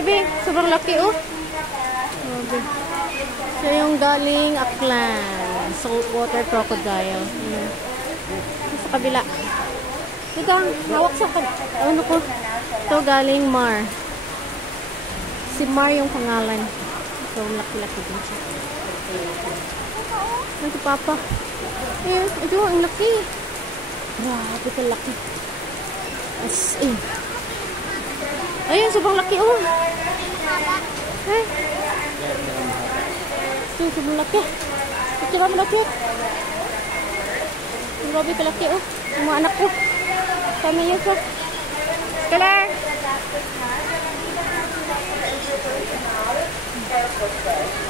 Bibi, sobrang laki oh. Grabe. Siya yung galing Aklan. Saltwater crocodile. Ayan. Sa kabila. Ito, hawak sa ano ko. Ito galing Mar. Si Mar yung pangalan. So, laki-laki din siya. Ay, si Papa. Ayan, ito, ang laki. Grabe ka laki. As in. Ayan, sobrang laki oh. Ay. Ito, sobrang laki. Ito, sobrang laki. Grabe ka laki oh. Yung mga anak ko. Kami yun ko. Scholar!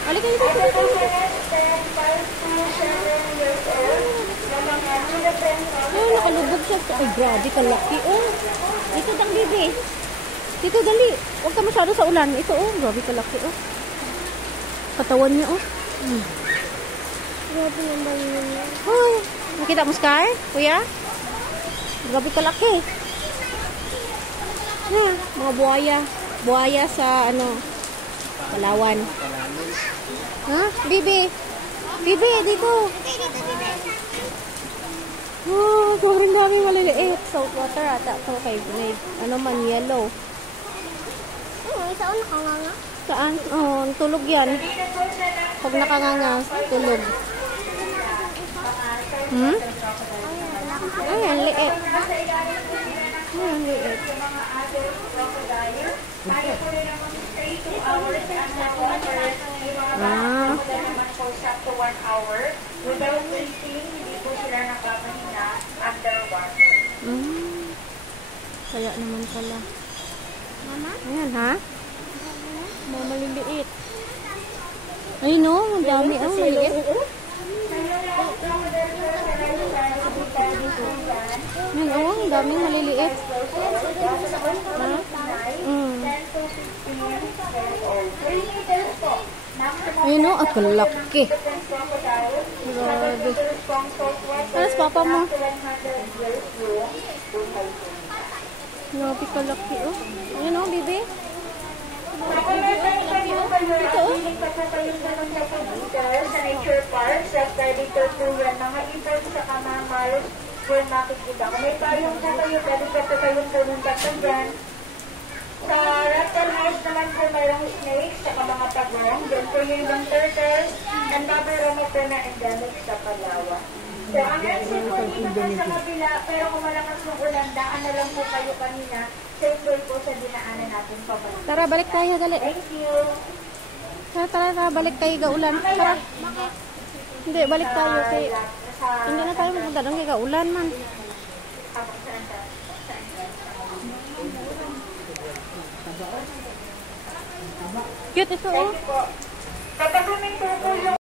Alika dito. Ay, nakalubog siya. Ay, grabe ka laki oh. Dito tang bibi. Dito dali. Huwag ka masyado sa ulan. Ito oh. Grabe ka laki oh. Katawan niya oh. Grabe naman yun. Ay, nakita mo Sky? Kuya? Grabe ka laki. Ayan, mga buhaya. Buhaya sa ano, Palawan. Ha? Bibi. Bibi, dito. Oh, sobrang dami maliliit. Saltwater ata ito kay Grade. Ano man, yellow. Saan nakanganga? Saan? Oh, tulog yan. Pag nakanganga, tulog. Hmm? Ayan, liit. Ayan, liit. Ah. Without eating, hindi po sila nakakahinga underwater. Kaya naman pala. Mama? Ayan ha? Mga maliliit. Ay no, ang dami ang maliit. Yun oh, ang daming maliliit. Ha? Ayun o, at kalaki. Grabe. Alas papa mo? Grabe kalaki o. Ayun o, bibi. Ito o. Sa nature park, self-guided tour po yan. Mga ibon sa kamamalos po yung makikita. Kung may payong po kayo, pwede pa po kayong pumunta sa dyan. Sa reptile house naman po mayroong snakes, saka mga tagong. Diyan po yung ibang turtles, and babarama po na endemic sa Palawan. So, ang exit po dito po sa kabila, pero kung malakas ng ulan, daan na lang po kayo kanina. Safe way po sa dinaanan natin pabalik. Tara, balik tayo, dali. Thank you. Tara, balik tayo gaulan. Tara. Hindi, balik tayo. Hindi na tayo magpunta doon kay gaulan man. Cute ito oh. Tatagunin po po yung